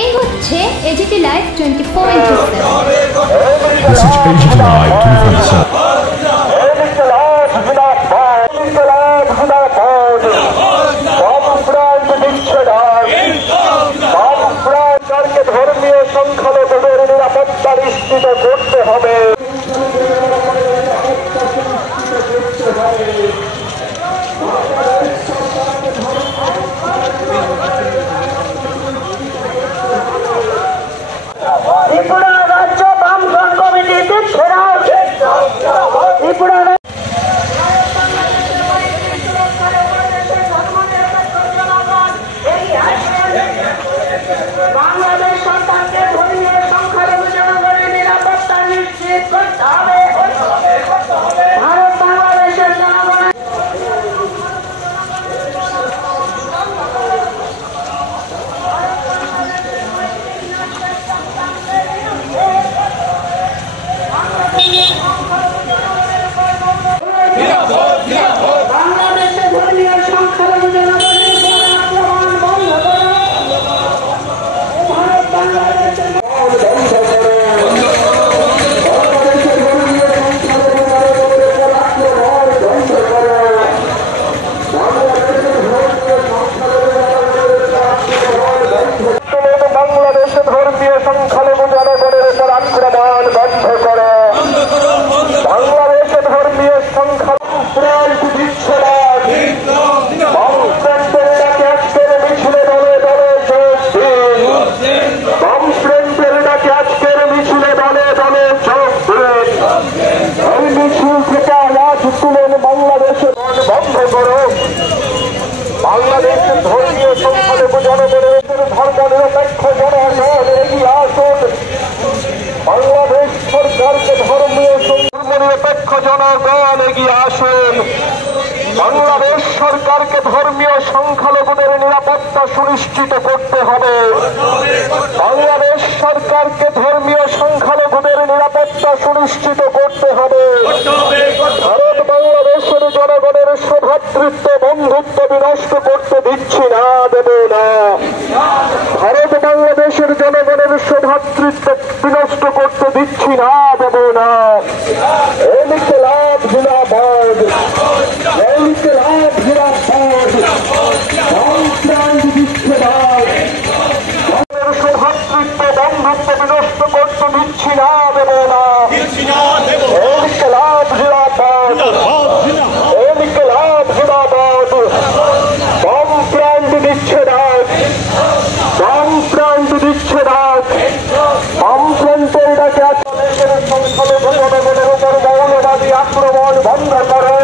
এই হচ্ছে AGT live 24/7। This is AGT Live 24/7. ধর্মীয় সংখ্যালঘুদের নিরাপত্তা নিশ্চিত করতে হবে। ত্রিপুরা রাজ্য বামফ্রন্ট কমিটিতে ঘেরাও ত্রিপুরা বাংলাদেশ সরকারকে ধর্মীয় সংখ্যালঘু জনগণের নিরাপত্তা নিশ্চিত করতে হবে। ভারত বাংলাদেশের জনগণের বাংলাদেশে ধর্মীয় সংখ্যালঘু জনগণের উপর আক্রমণ বন্ধ করো। ভারত বাংলাদেশের বাংলাদেশে ধর্মীয় সংখ্যালঘু জনগণের উপর আক্রমণ বন্ধ করো। বাংলাদেশে ধর্মীয় সংখ্যালঘু দিচ্ছে না। আজকের মিছিলে দলে দলে যোগ দিন। বামফ্রন্টের ডাকে আজকের মিছিলে দলে দলে যোগ দিন। এই মিছিল থেকে আওয়াজ তুলেন বাংলাদেশের বন্ধ করো। বাংলাদেশের ধর্মীয় সংখ্যালঘু জনগণের ধর্ম নিরপেক্ষ জনগণ এগিয়ে আসুন। বাংলাদেশ সরকারকে ধর্মীয় নিরপেক্ষ জনগণ এগিয়ে আসুন। বাংলাদেশ সরকারকে ধর্মীয় সংখ্যালঘুদের নিরাপত্তা সুনিশ্চিত করতে হবে। বাংলাদেশ সরকারকে ধর্মীয় সংখ্যালঘুদের নিরাপত্তা সুনিশ্চিত করতে হবে। ভারত বাংলাদেশের জনগণের সৌভ্রাতৃত্ব বন্ধুত্ব বিনষ্ট করতে দিচ্ছি না, দেব না। ভারত বাংলাদেশের জনগণের সৌভ্রাতৃত্ব বিনষ্ট করতে দিচ্ছি না, দেব না। ইনকিলাব জিন্দাবাদ, ইনকিলাব জিন্দাবাদ, সংগ্রাম বিচ্ছেদ। সৌভ্রাতৃত্ব বন্ধুত্ব বিনষ্ট করতে দিচ্ছি না, দেব না। ইনকিলাব জিন্দাবাদ, ইনকিলাব জিন্দাবাদ, বামফ্রন্ট বিচ্ছেদ, বামফ্রন্ট বিচ্ছেদ। বামফ্রন্টের ডাকে সংখ্যালঘু জনগণের উপর মৌলবাদী আক্রমণ বন্ধ করে।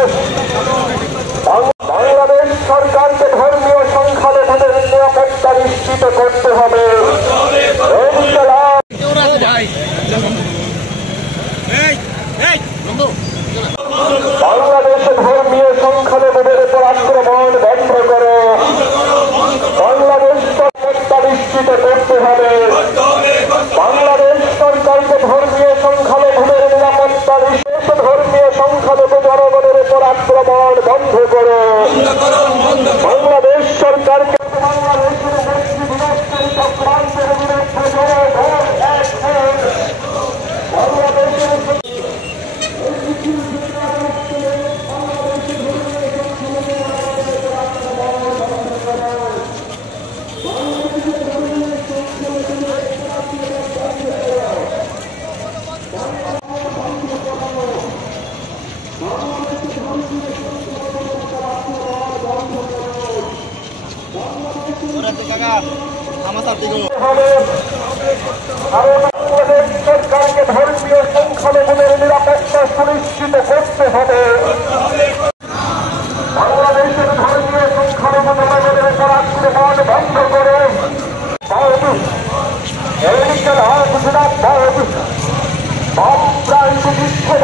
বাংলাদেশ সরকারকে ধর্মীয় সংখ্যালঘুদের নিরাপত্তা নিশ্চিত করতে হবে। বাংলাদেশে ধর্মীয় সংখ্যালঘুদের উপর আক্রমণ বন্ধ করো। বাংলাদেশ নিরাপত্তা নিশ্চিত করতে হবে। বাংলাদেশ সরকারকে ধর্মীয় সংখ্যালঘুদের নিরাপত্তা বিশেষ ধর্মীয় সংখ্যালঘু জনগণের উপর আক্রমণ বন্ধ করো। বাংলাদেশ সরকারকে বাংলাদেশের ব্যক্তি বিনষ্টের চক্রান্তের বিরুদ্ধে জনগণ এক হন। বাংলাদেশের সরকারকে ধর্মীয় সংখ্যালঘুদের নিরাপত্তা সুনিশ্চিত করতে হবে। বাংলাদেশের ধর্মীয় সংখ্যালঘু জনগণের উপর আক্রমণ বন্ধ করে। বামফ্রন্ট বিচ্ছেদ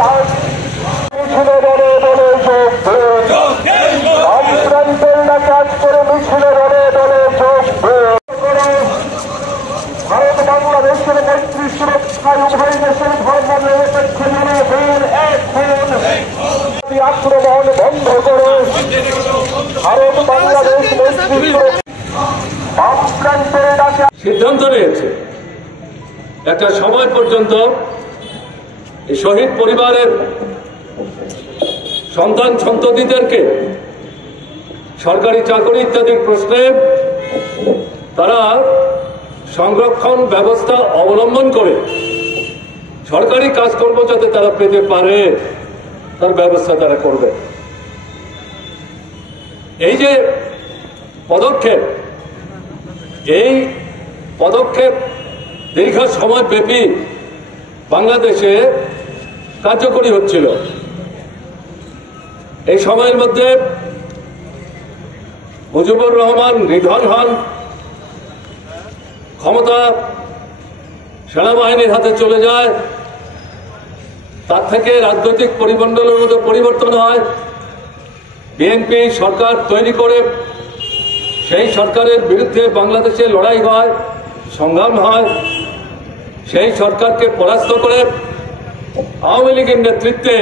মিছিলে দলে দলে যোগ দিন। বামফ্রন্টের ডাকে কাজ করে মিছিলে দলে দলে যোগ দিন। ভারত বাংলাদেশের মৈত্রী সুরক্ষায় উভয় দেশের ধর্ম নিরপেক্ষ জনগণ এক হন। আক্রমণ বন্ধ করে। ভারত বাংলাদেশ মৈত্রী সুরক্ষা বামফ্রন্টের ডাকে সিদ্ধান্ত নিয়েছে একটা সময় পর্যন্ত এই শহীদ পরিবারের সন্তান সন্ততিদেরকে সরকারি চাকরি ইত্যাদির প্রশ্নে তারা সংরক্ষণ ব্যবস্থা অবলম্বন করে সরকারি কাজকর্ম যাতে তারা পেতে পারে তার ব্যবস্থা তারা করবে। এই যে পদক্ষেপ, এই পদক্ষেপ দীর্ঘ সময় ব্যাপী বাংলাদেশে কার্যকরী হচ্ছিল। এই সময়ের মধ্যে মুজিবুর রহমান নিধন হন, ক্ষমতা সেনাবাহিনীর হাতে চলে যায়, তার থেকে রাজনৈতিক পরিমণ্ডলের মধ্যে পরিবর্তন হয়, বিএনপি সরকার তৈরি করে সেই সরকারের বিরুদ্ধে বাংলাদেশে লড়াই হয়, সংগ্রাম হয়, সেই সরকারকে পরাস্ত করে আওয়ামী লীগের নেতৃত্বে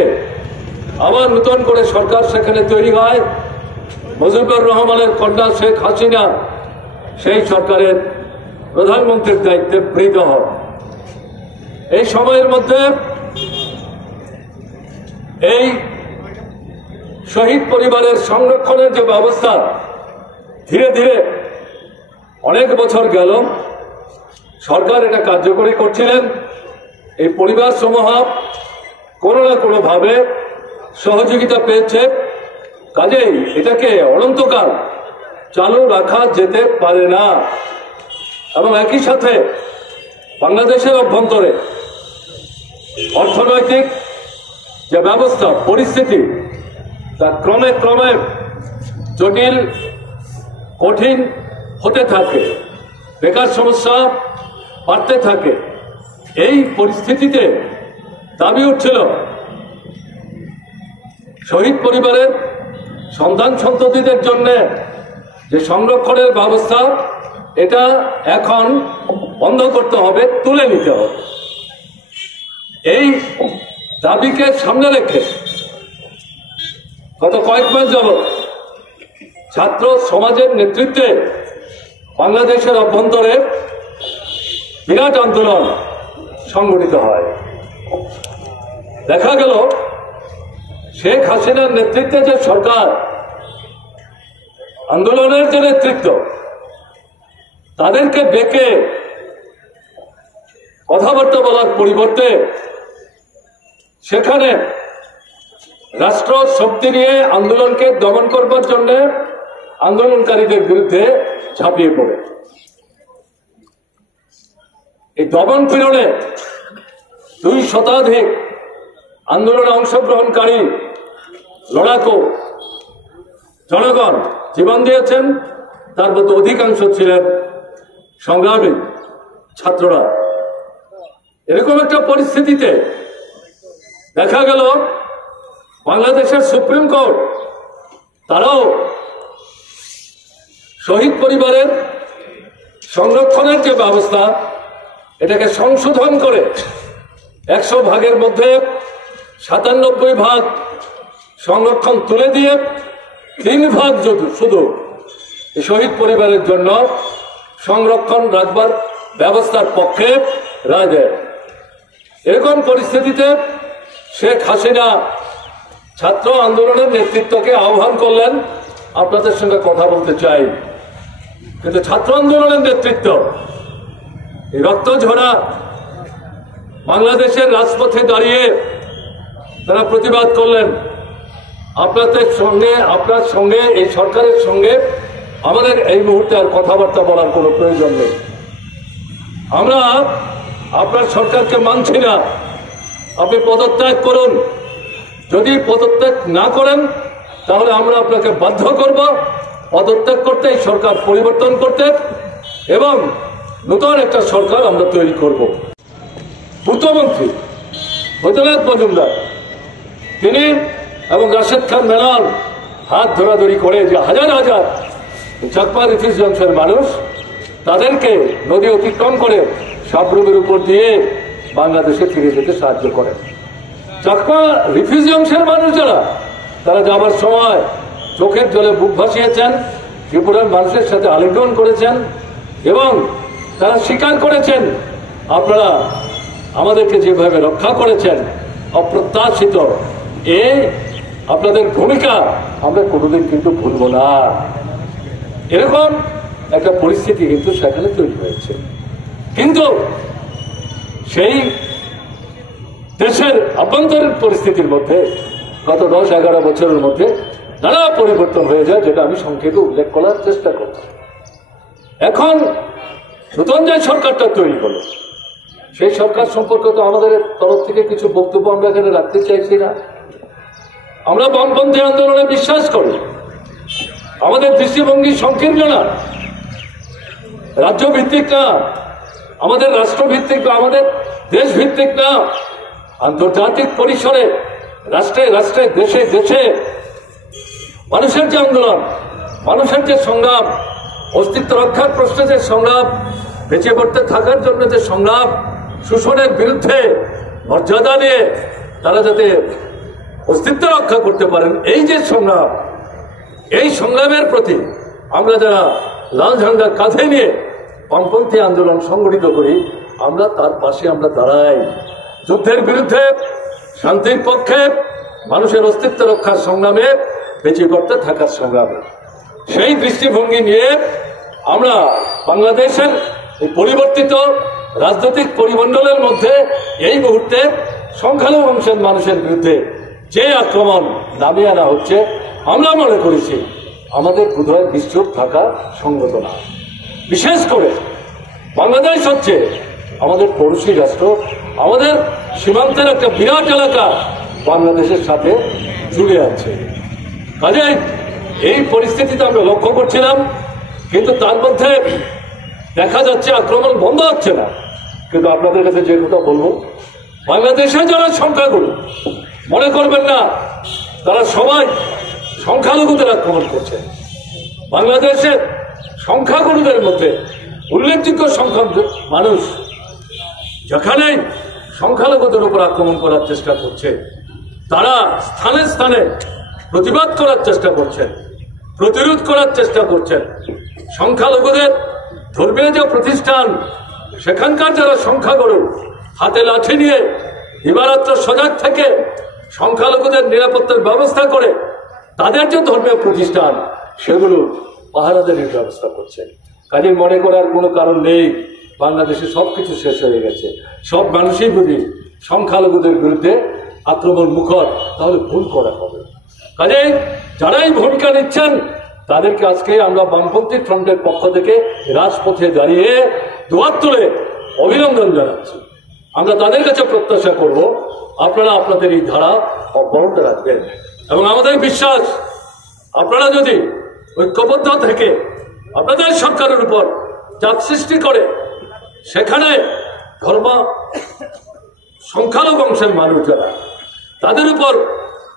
আবার নতুন করে সরকার সেখানে তৈরি হয়। মুজিবুর রহমানের কন্যা শেখ হাসিনা সেই সরকারের প্রধানমন্ত্রীর দায়িত্বে গৃহীত হন। এই সময়ের মধ্যে এই শহীদ পরিবারের সংরক্ষণের যে ব্যবস্থা ধীরে ধীরে অনেক বছর গেল, সরকার এটা কার্যকরী করছিলেন। এই পরিবার সমূহ কোনো না কোনো ভাবে সহযোগিতা পেয়েছে, কাজেই এটাকে অনন্তকাল চালু রাখা যেতে পারে না। এবং একই সাথে বাংলাদেশের অভ্যন্তরে অর্থনৈতিক যে ব্যবস্থা পরিস্থিতি তা ক্রমে ক্রমে জটিল কঠিন হতে থাকে, বেকার সমস্যা বাড়তে থাকে। এই পরিস্থিতিতে দাবি উঠছিল শহীদ পরিবারের সন্তান সন্ততিদের জন্য যে সংরক্ষণের ব্যবস্থা এটা এখন বন্ধ করতে হবে, তুলে নিতে হবে। এই দাবিকে সামনে রেখে গত কয়েক মাস যাবৎ ছাত্র সমাজের নেতৃত্বে বাংলাদেশের অভ্যন্তরে বিরাট আন্দোলন সংগঠিত হয়। দেখা গেল শেখ হাসিনার নেতৃত্বে যে সরকার, আন্দোলনের যে নেতৃত্ব, তাদেরকে ডেকে কথাবার্তা বলার পরিবর্তে সেখানে রাষ্ট্র শক্তি নিয়ে আন্দোলনকে দমন করবার জন্য আন্দোলনকারীদের বিরুদ্ধে ঝাঁপিয়ে পড়ে। এই দমন পীড়নে 2 শতাধিক আন্দোলনে অংশগ্রহণকারী লড়াকু জনগণ জীবন দিয়েছেন, তার মধ্যে অধিকাংশ ছিলেন সংগ্রামী ছাত্ররা। এরকম একটা পরিস্থিতিতে দেখা গেল বাংলাদেশের সুপ্রিম কোর্ট তারাও শহীদ পরিবারের সংরক্ষণের যে ব্যবস্থা এটাকে সংশোধন করে 100 ভাগের মধ্যে 97 ভাগ সংরক্ষণ তুলে দিয়ে 3 ভাগ শুধু শহীদ পরিবারের জন্য সংরক্ষণ রাখবার ব্যবস্থার পক্ষে রায় দেয়। এরকম পরিস্থিতিতে শেখ হাসিনা ছাত্র আন্দোলনের নেতৃত্বকে আহ্বান করলেন, আপনাদের সঙ্গে কথা বলতে চাই। কিন্তু ছাত্র আন্দোলনের নেতৃত্ব এই রক্ত ঝরা বাংলাদেশের রাজপথে দাঁড়িয়ে তারা প্রতিবাদ করলেন, আপনার সঙ্গে এই সরকারের সঙ্গে আমাদের এই মুহূর্তে আর কথাবার্তা বলার কোনো প্রয়োজন নেই। আমরা আপনার সরকারকে মানছি না, আপনি পদত্যাগ করুন। যদি পদত্যাগ না করেন তাহলে আমরা আপনাকে বাধ্য করব পদত্যাগ করতে, এই সরকার পরিবর্তন করতে, এবং নতুন একটা সরকার আমরা তৈরি করব। পূর্তমন্ত্রী বৈদ্যনাথ মজুমদার তিনি এবং রাশেদ খান মেনন হাত ধরাধরি করে যে হাজার হাজার চাকমা রিফিউজি অংশের মানুষ তাদেরকে নদী অতিক্রম করে সাবরুমের উপর দিয়ে বাংলাদেশে ফিরে যেতে সাহায্য করেন। চাকমা রিফিউজি অংশের মানুষ যারা, তারা যাবার সময় চোখের জলে বুক ভাসিয়েছেন, ত্রিপুরার মানুষের সাথে আলিঙ্গন করেছেন এবং তারা স্বীকার করেছেন আপনারা আমাদেরকে যেভাবে রক্ষা করেছেন অপ্রত্যাশিত, এই আপনাদের ভূমিকা আমরা কোনোদিন কিন্তু ভুলব না। এরকম একটা পরিস্থিতি কিন্তু সেখানে তৈরি হয়েছে। কিন্তু সেই দেশের আভ্যন্তরীণ পরিস্থিতির মধ্যে গত 10-11 বছরের মধ্যে নানা পরিবর্তন হয়ে যায়, যেটা আমি সংক্ষেপে উল্লেখ করার চেষ্টা করছি। এখন নতুন যে সরকারটা তৈরি হলো, সেই সরকার সম্পর্কে তো আমাদের তরফ থেকে কিছু বক্তব্য আমরা এখানে রাখতে চাইছি না। আমরা বামপন্থী আন্দোলনে বিশ্বাস করি। আমাদের দৃষ্টিভঙ্গি সংকীর্ণ না, রাজ্য ভিত্তিক না, আমাদের রাষ্ট্রভিত্তিক বা আমাদের দেশ ভিত্তিক না, আন্তর্জাতিক পরিসরে রাষ্ট্রে রাষ্ট্রে দেশে দেশে মানুষের যে আন্দোলন, মানুষের যে সংগ্রাম, অস্তিত্ব রক্ষার প্রশ্নে যে সংগ্রাম, বেঁচে পড়তে থাকার জন্য যে সংগ্রাম, শোষণের বিরুদ্ধে মর্যাদা নিয়ে তারা যাতে অস্তিত্ব রক্ষা করতে পারেন, এই যে সংগ্রাম, এই সংগ্রামের প্রতি আমরা যারা লাল ঝান্ডা কাঁধে নিয়ে বামপন্থী আন্দোলন সংগঠিত করি, আমরা তার পাশে আমরা দাঁড়াই। যুদ্ধের বিরুদ্ধে, শান্তির পক্ষে, মানুষের অস্তিত্ব রক্ষার সংগ্রামে, বেঁচে পড়তে থাকার সংগ্রামে, সেই দৃষ্টিভঙ্গি নিয়ে আমরা বাংলাদেশের এই পরিবর্তিত রাজনৈতিক পরিমণ্ডলের মধ্যে এই মুহূর্তে সংখ্যালঘু অংশের মানুষের বিরুদ্ধে যে আক্রমণ নামিয়ে আনা হচ্ছে, আমরা মনে করেছি আমাদের বোধহয় নিশ্চুপ থাকা সঙ্গত না। বিশেষ করে বাংলাদেশ হচ্ছে আমাদের পড়োশী রাষ্ট্র, আমাদের সীমান্তের একটা বিরাট এলাকা বাংলাদেশের সাথে জুড়ে আছে। কাজেই এই পরিস্থিতিতে আমরা লক্ষ্য করছিলাম, কিন্তু তার মধ্যে দেখা যাচ্ছে আক্রমণ বন্ধ হচ্ছে না। কিন্তু আপনাদের কাছে যে কথা বলবো, বাংলাদেশে যারা সংখ্যাগুরু, মনে করবেন না তারা সবাই সংখ্যালঘুদের আক্রমণ করছে। বাংলাদেশের সংখ্যাগুরুদের মধ্যে উল্লেখযোগ্য সংখ্যক মানুষ যেখানে সংখ্যালঘুদের উপর আক্রমণ করার চেষ্টা করছে, তারা স্থানে স্থানে প্রতিবাদ করার চেষ্টা করছেন, প্রতিরোধ করার চেষ্টা করছেন। সংখ্যালঘুদের ধর্মীয় যে প্রতিষ্ঠান, সেখানকার যারা সংখ্যাগুরু, হাতে লাঠি নিয়ে দিবারাত্র সজাগ থেকে সংখ্যালঘুদের নিরাপত্তার ব্যবস্থা করে তাদের যে ধর্মীয় প্রতিষ্ঠান, সেগুলো পাহারাদারির ব্যবস্থা করছে। কাজে মনে করার কোনো কারণ নেই বাংলাদেশে সবকিছু শেষ হয়ে গেছে, সব মানুষই যদি সংখ্যালঘুদের বিরুদ্ধে আক্রমণ মুখর, তাহলে ভুল করা হবে। কাজে যারাই ভূমিকা নিচ্ছেন তাদেরকে আজকে আমরা বামপন্থী ফ্রন্টের পক্ষ থেকে রাজপথে দাঁড়িয়ে দুয়ার তুলে অভিনন্দন জানাচ্ছি। আমরা তাদের কাছে প্রত্যাশা করব আপনারা আপনাদের এই ধারা অব্যাহত রাখবেন, এবং আমাদের বিশ্বাস আপনারা যদি ঐক্যবদ্ধ থেকে আপনাদের সরকারের উপর চাপ সৃষ্টি করে সেখানে ধর্ম সংখ্যালঘু অংশের মানুষ যারা, তাদের উপর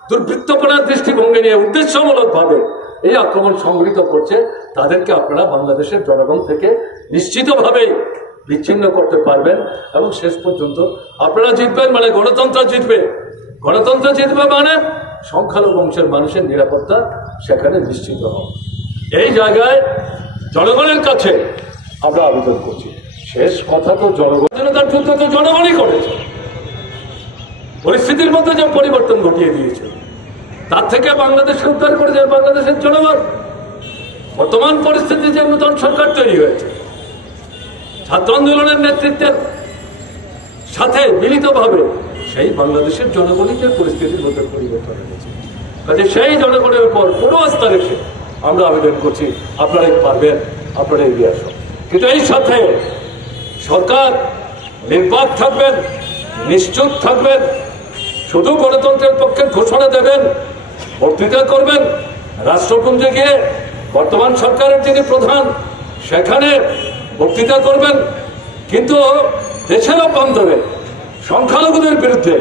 দুর্বৃত্তপনার দৃষ্টিভঙ্গি নিয়ে উদ্দেশ্যমূলকভাবে এই আক্রমণ সংঘটিত করছে, তাদেরকে আপনারা বাংলাদেশের জনগণ থেকে নিশ্চিতভাবেই বিচ্ছিন্ন করতে পারবেন, এবং শেষ পর্যন্ত আপনারা জিতবেন মানে গণতন্ত্র জিতবে। গণতন্ত্র জিতবে মানে সংখ্যালঘু অংশের মানুষের নিরাপত্তা সেখানে নিশ্চিত হবে। এই জায়গায় জনগণের কাছে আমরা আবেদন করছি। শেষ কথা তো জনগণের যুদ্ধ তো জনগণই করেছে, পরিস্থিতির মধ্যে যে পরিবর্তন ঘটিয়ে দিয়েছে তার থেকে বাংলাদেশকে উদ্ধার করেছে বাংলাদেশের জনগণ। বর্তমান পরিস্থিতি যে নতুন সরকার তৈরি হয়েছে, ছাত্র আন্দোলনের নেতৃত্বের সাথে মিলিতভাবে সেই বাংলাদেশের জনগণই যে পরিস্থিতির মধ্যে পরিবর্তন হয়েছে, কাজে সেই জনগণের উপর পুরো আস্থা রেখে আমরা আবেদন করছি আপনারা পারবেন, আপনারা এগিয়ে আসুন। কিন্তু এই সাথে সরকার নির্বাক থাকবেন, নিশ্চুপ থাকবেন, শুধু গণতন্ত্রের পক্ষে ঘোষণা দেবেন, বক্তৃতা করবেন, রাষ্ট্রপুঞ্জে গিয়ে বর্তমান সরকারের যিনি প্রধান সেখানে বক্তৃতা করবেন, কিন্তু দেশের অভ্যন্তরে সংখ্যালঘুদের বিরুদ্ধে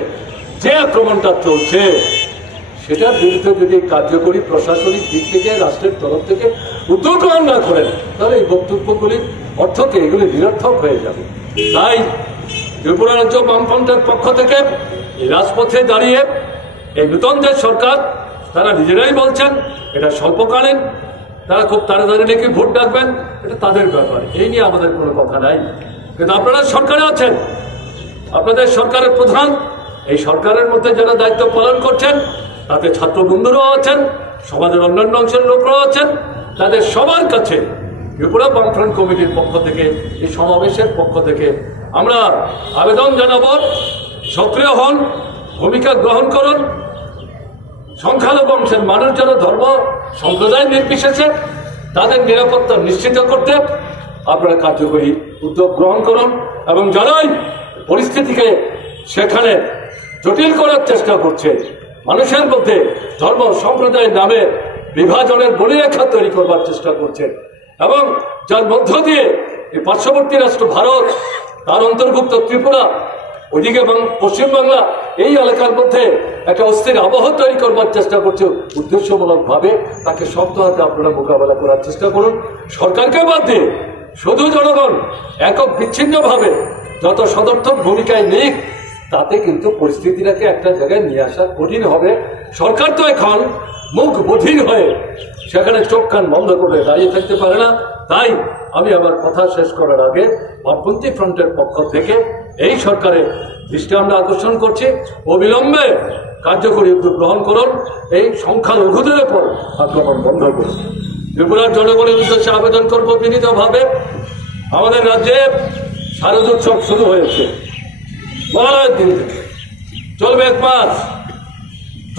যে আক্রমণটা চলছে সেটার বিরুদ্ধে যদি কার্যকরী প্রশাসনিক দিক থেকে রাষ্ট্রের তরফ থেকে উদ্যোগ গ্রহণ না করেন, তাহলে এই বক্তব্যগুলির অর্থকে এগুলি নিরর্থক হয়ে যাবে। তাই ত্রিপুরা রাজ্য বামফ্রন্টের পক্ষ থেকে এই রাজপথে দাঁড়িয়ে এই নূতন যে সরকার, তারা নিজেরাই বলছেন এটা স্বল্পকালীন, তারা খুব তাড়াতাড়ি নাকি ভোট ডাকবেন, এটা তাদের ব্যাপার, এই নিয়ে আমাদের কোনো কথা নাই। কিন্তু আপনারা সরকারে আছেন, আপনাদের সরকারের প্রধান, এই সরকারের মধ্যে যারা দায়িত্ব পালন করছেন তাতে ছাত্র বন্ধুরাও আছেন, সমাজের অন্যান্য অংশের লোকরাও আছেন, তাদের সবার কাছে ত্রিপুরা বামফ্রন্ট কমিটির পক্ষ থেকে, এই সমাবেশের পক্ষ থেকে আমরা আবেদন জানাবো, সক্রিয় হন, ভূমিকা গ্রহণ করুন। সংখ্যালঘু অংশের মানুষ যারা ধর্ম সম্প্রদায় নির্বিশেষে তাদের নিরাপত্তা নিশ্চিত করতে আপনারা কার্যকরী উদ্যোগ গ্রহণ করুন, এবং যারাই পরিস্থিতিকে সেখানে জটিল করার চেষ্টা করছে, মানুষের মধ্যে ধর্ম সম্প্রদায়ের নামে বিভাজনের বলিরেখা তৈরি করবার চেষ্টা করছে, এবং যার মধ্য দিয়ে এই পার্শ্ববর্তী রাষ্ট্র ভারত, তার অন্তর্ভুক্ত ত্রিপুরা, ওইদিকে পশ্চিমবাংলা, এই এলাকার মধ্যে একটা অস্থির আবহ তৈরি করবার চেষ্টা করছে উদ্দেশ্যমূলক ভাবে, তাকে শক্ত হাতে আপনারা মোকাবেলা করার চেষ্টা করুন। সরকারকে বাদ দিয়ে শুধু জনগণ একক বিচ্ছিন্ন ভাবে যত সদর্থক ভূমিকায় নেই, তাতে কিন্তু পরিস্থিতিটাকে একটা জায়গায় নিয়ে আসা কঠিন হবে। সরকার তো এখন মুখ বধির হয়ে সেখানে চোখ কান বন্ধ করে দাঁড়িয়ে থাকতে পারে না। তাই আমি আমার কথা শেষ করার আগে বামপন্থী ফ্রন্টের পক্ষ থেকে এই সরকারের দৃষ্টি আমরা আকর্ষণ করছি, অবিলম্বে কার্যকরী উদ্যোগ গ্রহণ করুন, এই সংখ্যালঘুদের উপর আক্রমণ বন্ধ করুন। ত্রিপুরার জনগণের উদ্দেশ্যে আবেদন করব বিনীতভাবে, আমাদের রাজ্যে শারদ উৎসব শুরু হয়েছে মহালয়ের দিন থেকে, চলবে 1 মাস।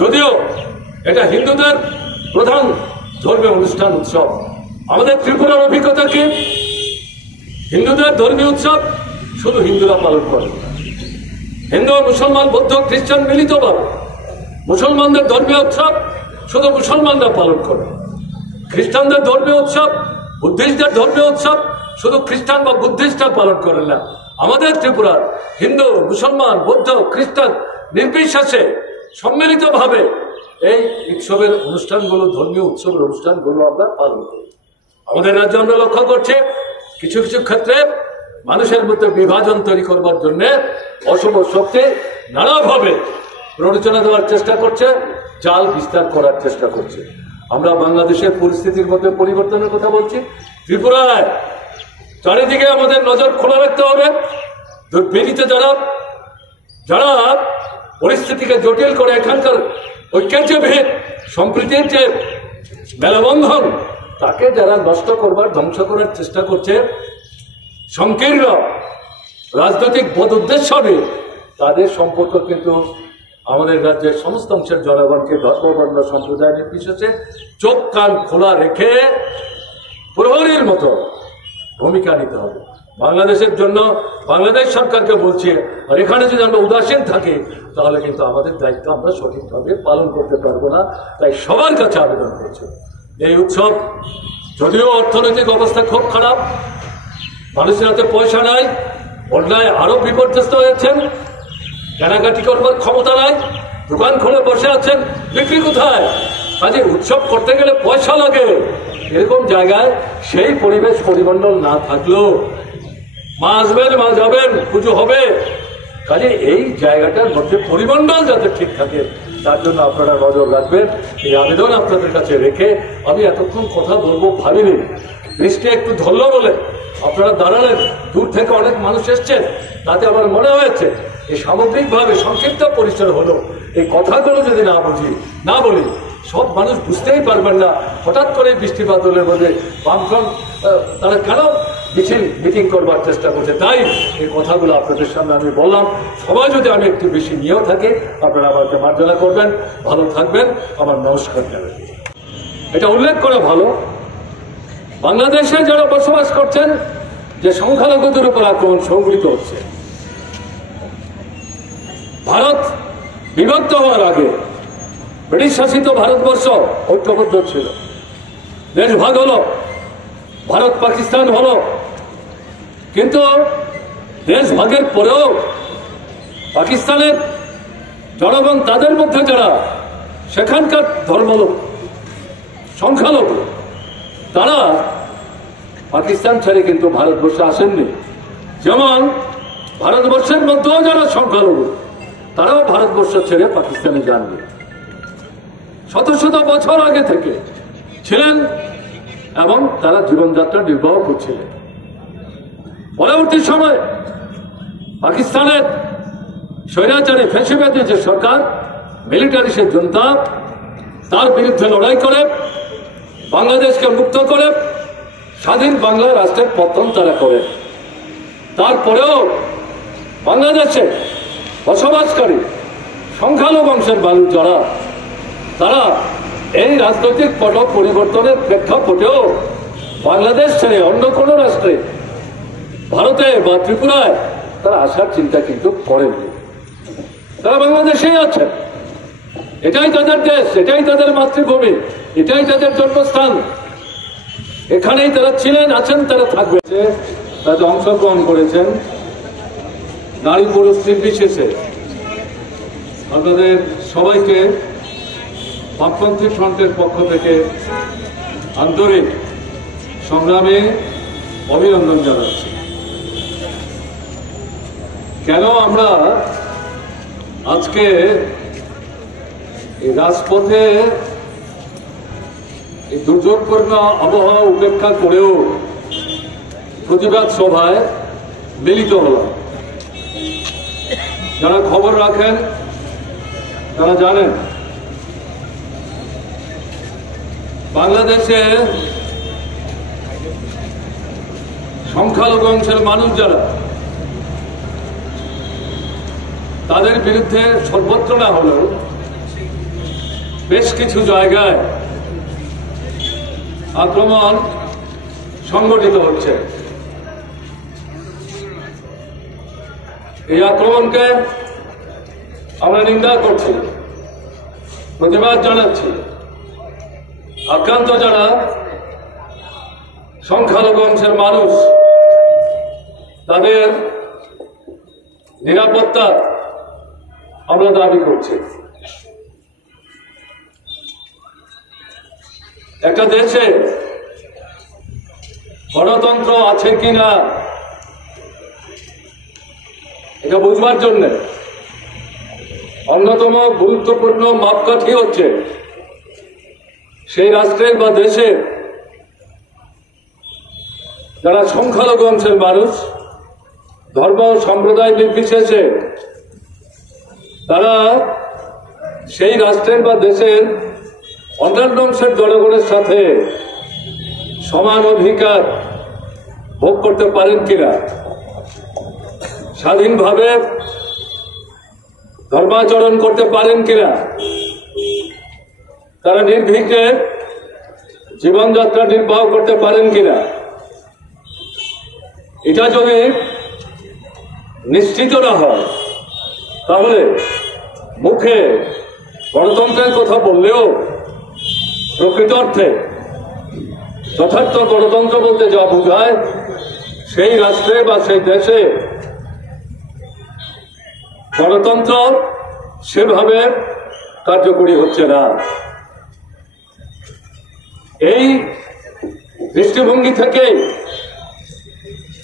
যদিও এটা হিন্দুদের প্রধান ধর্মীয় অনুষ্ঠান, উৎসব, আমাদের ত্রিপুরার অভিজ্ঞতা কি, হিন্দুদের ধর্মীয় উৎসব শুধু হিন্দুরা পালন করে, হিন্দু, মুসলমান, বৌদ্ধ, খ্রিস্টান মিলিতভাবে। মুসলমানদের ধর্মীয় উৎসব শুধু মুসলমানরা পালন করে, খ্রিস্টানদের ধর্মীয় উৎসব, বুদ্ধিস্টদের ধর্মীয় উৎসব শুধু খ্রিস্টান বা বুদ্ধিস্টরা পালন করেন না। আমাদের ত্রিপুরার হিন্দু, মুসলমান, বৌদ্ধ, খ্রিস্টান নির্বিশেষে সম্মিলিতভাবে এই উৎসবের অনুষ্ঠানগুলো, ধর্মীয় উৎসবের অনুষ্ঠানগুলো আমরা পালন করি। আমাদের রাজ্যে আমরা লক্ষ্য করছি কিছু কিছু ক্ষেত্রে মানুষের মধ্যে বিভাজন তৈরি করবার জন্য অশুভ শক্তি নানাভাবে প্ররোচনা দেওয়ার চেষ্টা করছে, জাল বিস্তার করার চেষ্টা করছে। আমরা বাংলাদেশের পরিস্থিতির মধ্যে পরিবর্তনের কথা বলছি, ত্রিপুরায় চারিদিকে আমাদের নজর খোলা রাখতে হবে। দুর্বিনীত যারা পরিস্থিতিকে জটিল করে এখানকার ঐক্যের যে ভেদ, সম্প্রীতির যে মেলবন্ধন, তাকে যারা নষ্ট করবার, ধ্বংস করার চেষ্টা করছে, সংকীর্ণ রাজনৈতিক বোধ উদ্দেশ্য নিয়ে, তাদের সম্পর্ক কিন্তু আমাদের রাজ্যের সমস্ত অংশের জনগণকে ধর্ম, বর্ণ, সম্প্রদায় নির্বিশেষে চোখ কান খোলা রেখে প্রহরীর মতো ভূমিকা নিতে হবে বাংলাদেশের জন্য। বাংলাদেশ সরকারকে বলছি, আর এখানে যদি আমরা উদাসীন থাকি তাহলে কিন্তু আমাদের দায়িত্ব আমরা সঠিকভাবে পালন করতে পারবো না। তাই সবার কাছে আবেদন করছি, এই উৎসব যদিও অর্থনৈতিক অবস্থা খুব খারাপ, মানুষের হাতে পয়সা নাই, বন্যায় আরো বিপর্যস্ত হয়েছেন, কেনাকাটি করবার ক্ষমতা নাই, দোকান খুলে বসে আছেন, বিক্রি কোথায়? কাজে উৎসব করতে গেলে পয়সা লাগে। এরকম জায়গায় সেই পরিবেশ পরিমণ্ডল না থাকলেও মা আসবেন, মা যাবেন, পুজো হবে, কাজে এই জায়গাটার মধ্যে পরিমণ্ডল যাতে ঠিক থাকে তার জন্য আপনারা নজর রাখবেন। এই আবেদন আপনাদের কাছে রেখে আমি এতক্ষণ কথা বলবো ভাবিনি, বৃষ্টি একটু ধরলো বলে আপনারা দাঁড়ালেন, দূর থেকে অনেক মানুষ এসছেন, তাতে আমার মনে হয়েছে এই সামগ্রিকভাবে সংক্ষিপ্ত পরিচয় হলো। এই কথাগুলো যদি না বলি সব মানুষ বুঝতেই পারবেন না, হঠাৎ করে বৃষ্টি বাদলের মধ্যে বামফ্রন্ট তারা কেন মিটিং করবার চেষ্টা করছে। তাই এই কথাগুলো আপনাদের সামনে আমি বললাম। সবাই যদি আমি একটু বেশি নিয়েও থাকি আপনারা আমাকে মার্জনা করবেন, ভালো থাকবেন, আমার নমস্কার জানাবেন। এটা উল্লেখ করা ভালো, বাংলাদেশে যারা বসবাস করছেন যে সংখ্যালঘুদের উপর আক্রমণ সংঘটিত হচ্ছে, ভারত বিভক্ত হওয়ার আগে ব্রিটিশ শাসিত ভারতবর্ষ ঐক্যবদ্ধ ছিল, দেশ ভাগ হলো, ভারত পাকিস্তান হলো, কিন্তু দেশ ভাগের পরেও পাকিস্তানের জনগণ, তাদের মধ্যে যারা সেখানকার ধর্মলোক সংখ্যালঘু, তারা পাকিস্তান ছেড়ে কিন্তু ভারতবর্ষে আসেননি। যেমন ভারতবর্ষের মধ্যেও যারা সংখ্যালঘু তারাও ভারতবর্ষ ছেড়ে পাকিস্তানে যাননি। শত শত বছর আগে থেকে ছিলেন এবং তারা জীবনযাত্রা নির্বাহ করছিলেন। পরবর্তী সময় পাকিস্তানের স্বৈরাচারী ফ্যাসিবাদী যে সরকার, মিলিটারি সে জনতা, তার বিরুদ্ধে লড়াই করে বাংলাদেশকে মুক্ত করে স্বাধীন বাংলা রাষ্ট্রের পতন তারা করে। তারপরেও বাংলাদেশে বসবাসকারী সংখ্যালঘু অংশের মানুষ যারা, তারা এই রাজনৈতিক পট পরিবর্তনের প্রেক্ষাপটেও বাংলাদেশ ছেড়ে অন্য কোনো রাষ্ট্রে, ভারতে বা ত্রিপুরায় তারা আসার চিন্তা কিন্তু করেননি। তারা বাংলাদেশেই আছে। এটাই তাদের দেশ, এটাই তাদের মাতৃভূমি, এটাই তাদের জন্মস্থান। এখানেই তারা ছিলেন, আছেন, তারা থাকবে। তারা অংশগ্রহণ করেছেন নারী পুরুষ নির্বিশেষে। আপনাদের সবাইকে বামপন্থী ফ্রন্টের পক্ষ থেকে আন্তরিক সংগ্রামে অভিনন্দন জানাচ্ছি। কেন আমরা আজকে এই রাজপথে এই দুর্যোগপূর্ণ আবহাওয়া উপেক্ষা করেও প্রতিবাদ সভায় মিলিত হলাম? যারা খবর রাখেন তারা জানেন, বাংলাদেশে সংখ্যালঘু অংশের মানুষ যারা, তাদের বিরুদ্ধে সর্বত্র না হলেও বেশ কিছু জায়গায় আক্রমণ সংগঠিত হচ্ছে। এই আক্রমণকে আমরা নিন্দা করছি, প্রতিবাদ জানাচ্ছি। আক্রান্ত যারা সংখ্যালঘু অংশের মানুষ, তাদের নিরাপত্তা আমরা দাবি করছি। একটা দেশে গণতন্ত্র আছে কিনা এটা বুঝবার জন্য অন্যতম গুরুত্বপূর্ণ মাপকাঠি হচ্ছে সেই রাষ্ট্রের বা দেশে যারা সংখ্যালঘু অংশের মানুষ, ধর্ম সম্প্রদায় নির্বিশেষে তারা সেই রাষ্ট্রের বা দেশের অন্যান্য অংশের জনগণের সাথে সমান অধিকার ভোগ করতে পারেন কিনা, স্বাধীনভাবে ধর্মাচরণ করতে পারেন কিনা, তারা নির্ভীকে জীবনযাত্রা নির্বাহ করতে পারেন কিনা, এটা যদি নিশ্চিত না হয় তাহলে মুখে গণতন্ত্রের কথা বললেও প্রকৃত অর্থে যথার্থ গণতন্ত্র বলতে যা বোঝায় সেই রাষ্ট্রে বা সেই দেশে গণতন্ত্র সেভাবে কার্যকরী হচ্ছে না। এই দৃষ্টিভঙ্গি থেকে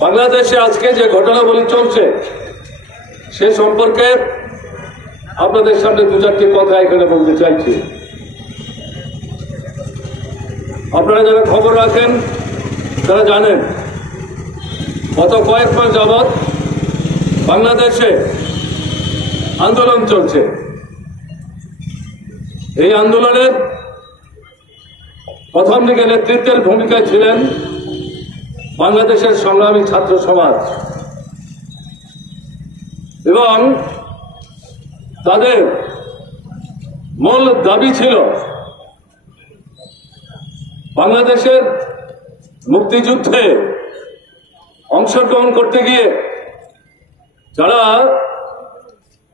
বাংলাদেশে আজকে যে ঘটনাবলী চলছে সে সম্পর্কে আপনাদের সামনে দু চারটি কথা এখানে বলতে চাইছি। আপনারা যারা খবর রাখেন তারা জানেন, গত কয়েক মাস যাবৎ বাংলাদেশে আন্দোলন চলছে। এই আন্দোলনের প্রথম দিকে নেতৃত্বের ভূমিকায় ছিলেন বাংলাদেশের সংগ্রামী ছাত্র সমাজ এবং তাদের মূল দাবি ছিল বাংলাদেশের মুক্তিযুদ্ধে অংশগ্রহণ করতে গিয়ে যারা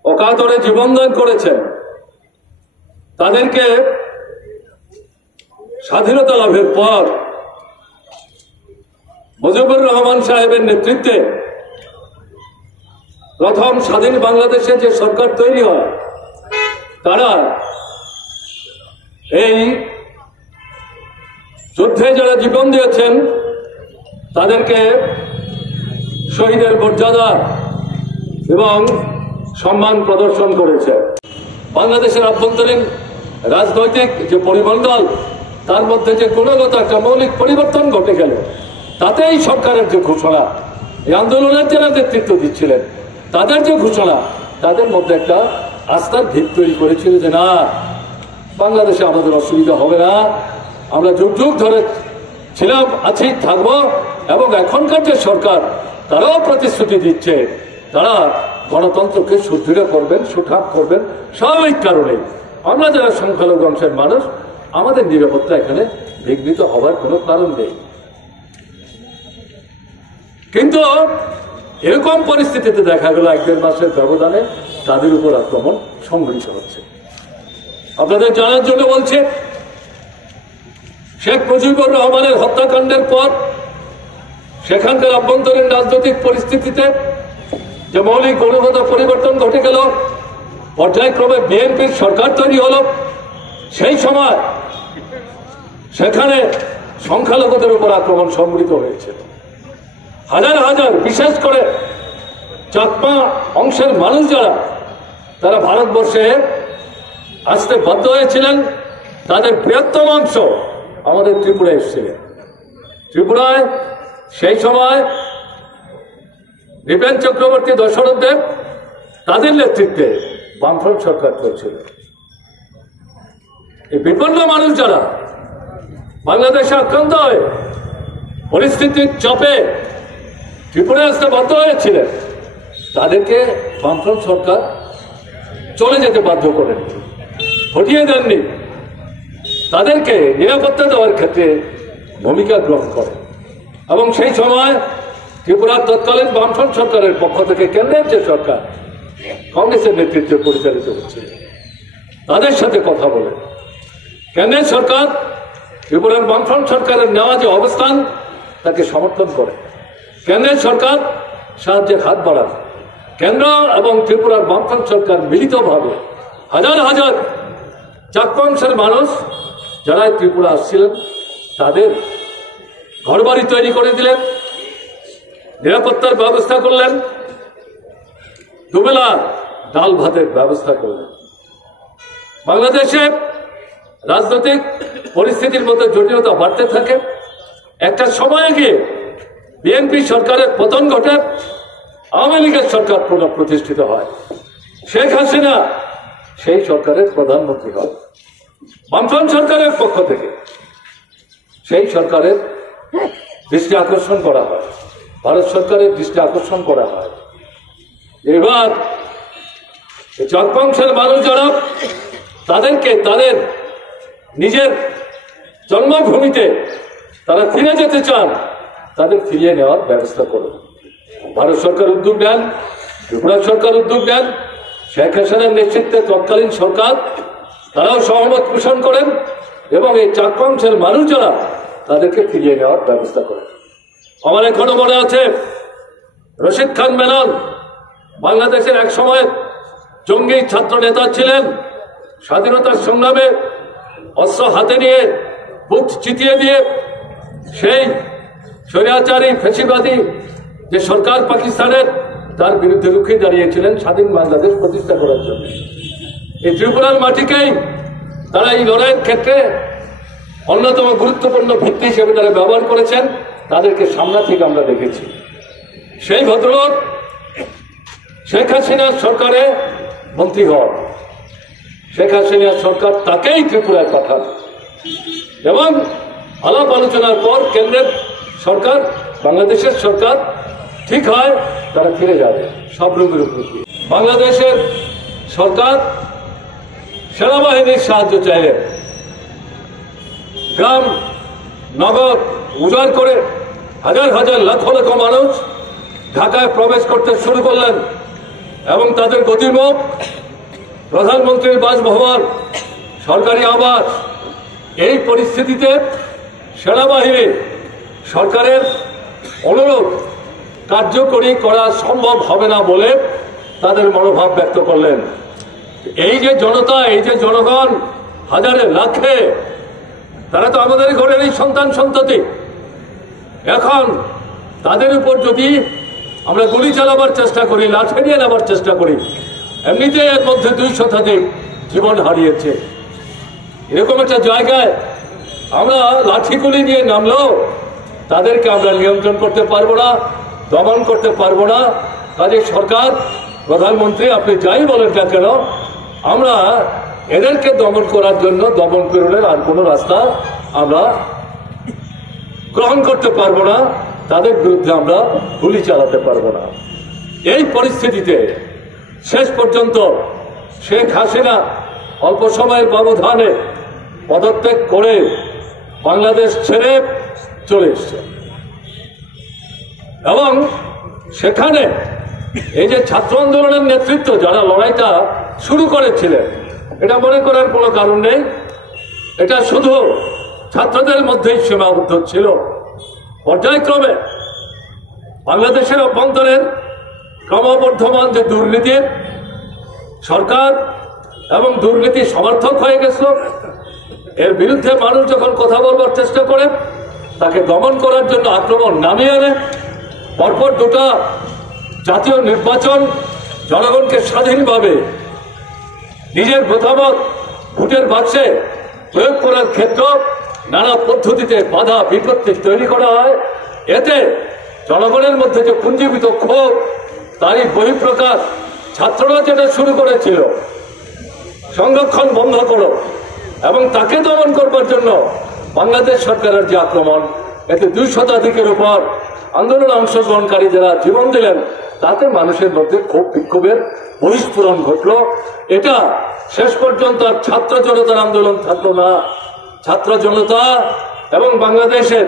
অকাতরে জীবনদান করেছে তাদেরকে স্বাধীনতা লাভের পর মুজিবুর রহমান সাহেবের নেতৃত্বে প্রথম স্বাধীন বাংলাদেশে যে সরকার তৈরি হয় তারা এই যুদ্ধে যারা জীবন দিয়েছেন তাদেরকে শহীদের মর্যাদা এবং সম্মান প্রদর্শন করেছে। বাংলাদেশের আভ্যন্তরীণ রাজনৈতিক যে পরিমণ্ডল তার মধ্যে যে গুণগত একটা মৌলিক পরিবর্তন ঘটে গেল, তাতেই সরকারের যে ঘোষণা, এই আন্দোলনের যারা নেতৃত্ব দিচ্ছিলেন তাদের যে ঘোষণা, তাদের মধ্যে একটা আস্থার ভিত তৈরি করেছিল যে না, বাংলাদেশে আমাদের অসুবিধা হবে না, আমরা যুগ যুগ ধরে ছিলাম, আছি, থাকবো। এবং এখনকার যে সরকার, তারাও প্রতিশ্রুতি দিচ্ছে তারা গণতন্ত্রকে সুদৃঢ় করবেন, সুঠাপ করবেন। স্বাভাবিক কারণে আমরা যারা সংখ্যালঘু অংশের মানুষ, আমাদের নিরাপত্তা এখানে বিঘ্নিত হওয়ার কোনো কারণ নেই। কিন্তু এরকম পরিস্থিতিতে দেখা গেল 1-1.5 মাসের ব্যবধানে তাদের উপর আক্রমণ সংঘটিত হচ্ছে। আপনাদের জানার জন্য বলছে, শেখ মুজিবুর রহমানের হত্যাকাণ্ডের পর সেখানকার আভ্যন্তরীণ রাজনৈতিক পরিস্থিতিতে যে মৌলিক গুণগত পরিবর্তন ঘটে গেল, পর্যায়ক্রমে বিএনপির সরকার তৈরি হলো, সেই সময় সেখানে সংখ্যালঘুদের উপর আক্রমণ সংঘটিত হয়েছিল। হাজার হাজার, বিশেষ করে চাকমা অংশের মানুষ যারা, তারা ভারতবর্ষে আসতে বাধ্য হয়েছিলেন, তাদের বৃহত্তম অংশ আমাদের ত্রিপুরায় এসেছিলেন। ত্রিপুরায় সেই সময় নৃপেন চক্রবর্তী, দশরথ দেব, তাদের নেতৃত্বে বামফ্রন্ট সরকার চলছিল। এই বিপন্ন মানুষ যারা বাংলাদেশে আক্রান্ত হয়ে পরিস্থিতির চাপে ত্রিপুরায় আসতে বাধ্য হয়েছিলেন, তাদেরকে বামফ্রন্ট সরকার চলে যেতে বাধ্য করেন, হটিয়ে দেননি, তাদেরকে নিরাপত্তা দেওয়ার ক্ষেত্রে ভূমিকা গ্রহণ করে। এবং সেই সময় ত্রিপুরার তৎকালীন বামফ্রন্ট সরকারের পক্ষ থেকে কেন্দ্রের যে সরকার, কংগ্রেসের নেতৃত্বে পরিচালিত হচ্ছে, তাদের সাথে কথা বলে কেন্দ্রের সরকার ত্রিপুরার বামফ্রন্ট সরকারের নেওয়া যে অবস্থান, তাকে সমর্থন করে। কেন্দ্রের সরকার সাহায্যের হাত বাড়ান। কেন্দ্র এবং ত্রিপুরার বামফ্রন্ট সরকার মিলিতভাবে হাজার হাজার চাকমাংশের মানুষ যারা ত্রিপুরা আসছিলেন, তাদের ঘরবাড়ি তৈরি করে দিলেন, নিরাপত্তার ব্যবস্থা করলেন, দুবেলা ডাল ভাতের ব্যবস্থা করলেন। বাংলাদেশে রাজনৈতিক পরিস্থিতির মধ্যে জটিলতা বাড়তে থাকে। একটা সময়ে গিয়ে বিএনপি সরকারের পতন ঘটে, আওয়ামী লীগের সরকার পুনঃপ্রতিষ্ঠিত হয়, শেখ হাসিনা সেই সরকারের প্রধানমন্ত্রী হয়। বামফ্রন্ট সরকারের পক্ষ থেকে সেই সরকারের দৃষ্টি আকর্ষণ করা হয়, ভারত সরকারের দৃষ্টি আকর্ষণ করা হয়। এবার চাকমাংশের মানুষ যারা, তাদেরকে তাদের নিজের জন্মভূমিতে তারা ফিরে যেতে চান, তাদের ফিরিয়ে নেওয়ার ব্যবস্থা করুন। ভারত সরকার উদ্যোগ নেন, ত্রিপুরা সরকার উদ্যোগ নেন, শেখ হাসিনার নেতৃত্বে তৎকালীন সরকার তারাও সহমত পোষণ করেন এবং এই চাকমাংশের মানুষ যারা, তাদেরকে ফিরিয়ে নেওয়ার ব্যবস্থা করেন। আমার এখনো মনে আছে, রশিদ খান মেনন বাংলাদেশের এক সময় জঙ্গি ছাত্র নেতা ছিলেন। স্বাধীনতার সংগ্রামে অস্ত্র হাতে নিয়ে, বুক চিতিয়ে দিয়ে সেই স্বৈরাচারী ফ্যাসিবাদী যে সরকার পাকিস্তানের, তার বিরুদ্ধে রুখে দাঁড়িয়েছিলেন স্বাধীন বাংলাদেশ প্রতিষ্ঠা করার জন্য। এই ত্রিপুরার মাটিকেই তারা এই লড়াইয়ের ক্ষেত্রে অন্যতম গুরুত্বপূর্ণ ভিত্তি হিসেবে তারা ব্যবহার করেছেন। তাদেরকে সামনে থেকে আমরা দেখেছি। সেই ভদ্রলোক শেখ হাসিনার সরকারে মন্ত্রী হন, শেখ হাসিনার সরকার তাকেই ত্রিপুরায় পাঠান এবং আলাপ আলোচনার পর কেন্দ্রের সরকার, বাংলাদেশের সরকার ঠিক হয়, তারা ফিরে যাবে সব রোগের উপর। বাংলাদেশের সরকার সেনাবাহিনীর সাহায্য চাইলেন। গ্রাম নগর উজাড় করে হাজার হাজার লাখ লাখ মানুষ ঢাকায় প্রবেশ করতে শুরু করলেন এবং তাদের গতিমুখ প্রধানমন্ত্রীর বাসভবন, সরকারি আবাস। এই পরিস্থিতিতে সেনাবাহিনী সরকারের অনুরোধ কার্যকরী করা সম্ভব হবে না বলে তাদের মনোভাব ব্যক্ত করলেন। এই যে জনতা, এই যে জনগণ, হাজারে লাখে, তারা তো আমাদের ঘরের এই সন্তান সন্ততি। এখন তাদের উপর যদি আমরা গুলি চালাবার চেষ্টা করি, লাঠি নিয়ে নেবার চেষ্টা করি, এমনিতে এর মধ্যে 2 শতাধিক জীবন হারিয়েছে। এরকম একটা জায়গায় আমরা লাঠিগুলি নিয়ে নামলেও তাদেরকে আমরা নিয়ন্ত্রণ করতে পারবো না, দমন করতে পারবো না। কাজে সরকার, প্রধানমন্ত্রী, আপনি যাই বলেন না কেন, আমরা এদেরকে দমন করার জন্য দমন পীড়নের আর কোনো রাস্তা আমরা গ্রহণ করতে পারবো না, তাদের বিরুদ্ধে আমরা গুলি চালাতে পারবো না। এই পরিস্থিতিতে শেষ পর্যন্ত শেখ হাসিনা অল্প সময়ের ব্যবধানে পদত্যাগ করে বাংলাদেশ ছেড়ে চলে এসছে এবং সেখানে এই যে ছাত্র আন্দোলনের নেতৃত্ব যারা লড়াইটা শুরু করেছিলেন, এটা মনে করার কোনো কারণ নেই, এটা শুধু ছাত্রদের মধ্যেই সীমাবদ্ধ ছিল। পর্যায়ক্রমে বাংলাদেশের অভ্যন্তরের ক্রমবর্ধমান যে দুর্নীতি, সরকার এবং দুর্নীতি সমর্থক হয়ে গেছিল, এর বিরুদ্ধে মানুষ যখন কথা বলবার চেষ্টা করে, তাকে দমন করার জন্য আক্রমণ নামিয়ে আনে। পরপর দুটা জাতীয় নির্বাচন জনগণকে স্বাধীনভাবে নিজের মতামত ভোটের বাক্সে প্রয়োগ করার ক্ষেত্রে নানা পদ্ধতিতে বাধা বিপত্তি তৈরি করা হয়। এতে জনগণের মধ্যে যে পুঞ্জীভূত ক্ষোভ, তারই বহিঃপ্রকাশ। ছাত্ররা যেটা শুরু করেছিল, সংরক্ষণ বন্ধ করো, এবং তাকে দমন করবার জন্য বাংলাদেশ সরকারের যে আক্রমণ, এতে 200 শতাধিকের উপর আন্দোলনে অংশগ্রহণকারী যারা জীবন দিলেন, তাতে মানুষের মধ্যে ক্ষোভ বিক্ষোভের বহিঃস্ফুরণ ঘটল। এটা শেষ পর্যন্ত আর ছাত্র জনতার আন্দোলন থাকলো না। ছাত্র জনতা এবং বাংলাদেশের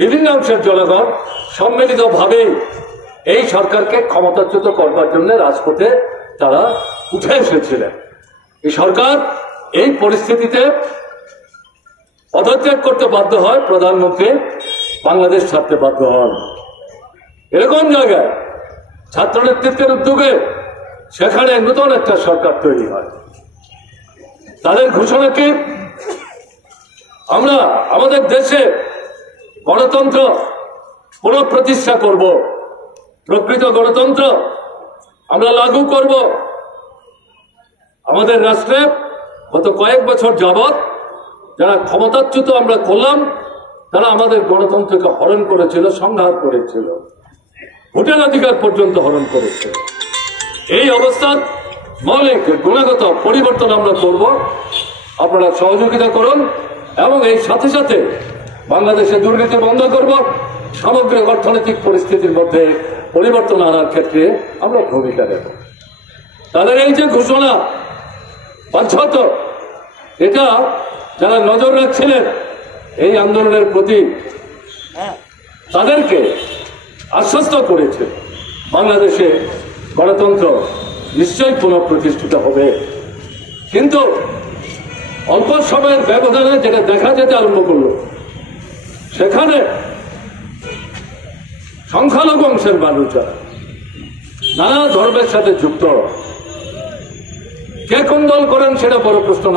বিভিন্ন অংশের জনগণ সম্মিলিতভাবে এই সরকারকে ক্ষমতাচ্যুত করবার জন্য রাজপথে তারা উঠে এসেছিলেন। এই সরকার এই পরিস্থিতিতে পদত্যাগ করতে বাধ্য হয়, প্রধানমন্ত্রী বাংলাদেশ ছাড়তে বাধ্য হন। এরকম জায়গায় ছাত্র নেতৃত্বের উদ্যোগে সেখানে নতুন একটা সরকার তৈরি হয়। তাদের ঘোষণা কি? আমরা আমাদের দেশে গণতন্ত্র পুনঃপ্রতিষ্ঠা করব, প্রকৃত গণতন্ত্র আমরা লাগু করব। আমাদের রাষ্ট্রে গত কয়েক বছর যাবৎ যারা ক্ষমতাচ্যুত আমরা করলাম, তারা আমাদের গণতন্ত্রকে হরণ করেছিল, সংঘাত করেছিল, ভোটের অধিকার পর্যন্ত হরণ করেছিল। এই অবস্থার মৌলিক গুণগত পরিবর্তন আমরা করব। আপনারা সহযোগিতা করুন এবং এই সাথে সাথে বাংলাদেশে দুর্নীতি বন্ধ করব, সামগ্রিক অর্থনৈতিক পরিস্থিতির মধ্যে পরিবর্তন আনার ক্ষেত্রে আমরা ভূমিকা নেব। তাদের এই যে ঘোষণা বাধ্যত, এটা যারা নজর রাখছিলেন এই আন্দোলনের প্রতি, তাদেরকে আশ্বস্ত করেছে বাংলাদেশে গণতন্ত্র নিশ্চয়ই পুনঃপ্রতিষ্ঠিত হবে। কিন্তু অল্প সময়ের ব্যবধানে যেটা দেখা যেতে আরম্ভ করলো, সেখানে সংখ্যালঘু অংশের মানুষ যারা নানা ধর্মের সাথে যুক্ত, কে কোন দল করেন সেটা বড় প্রশ্ন।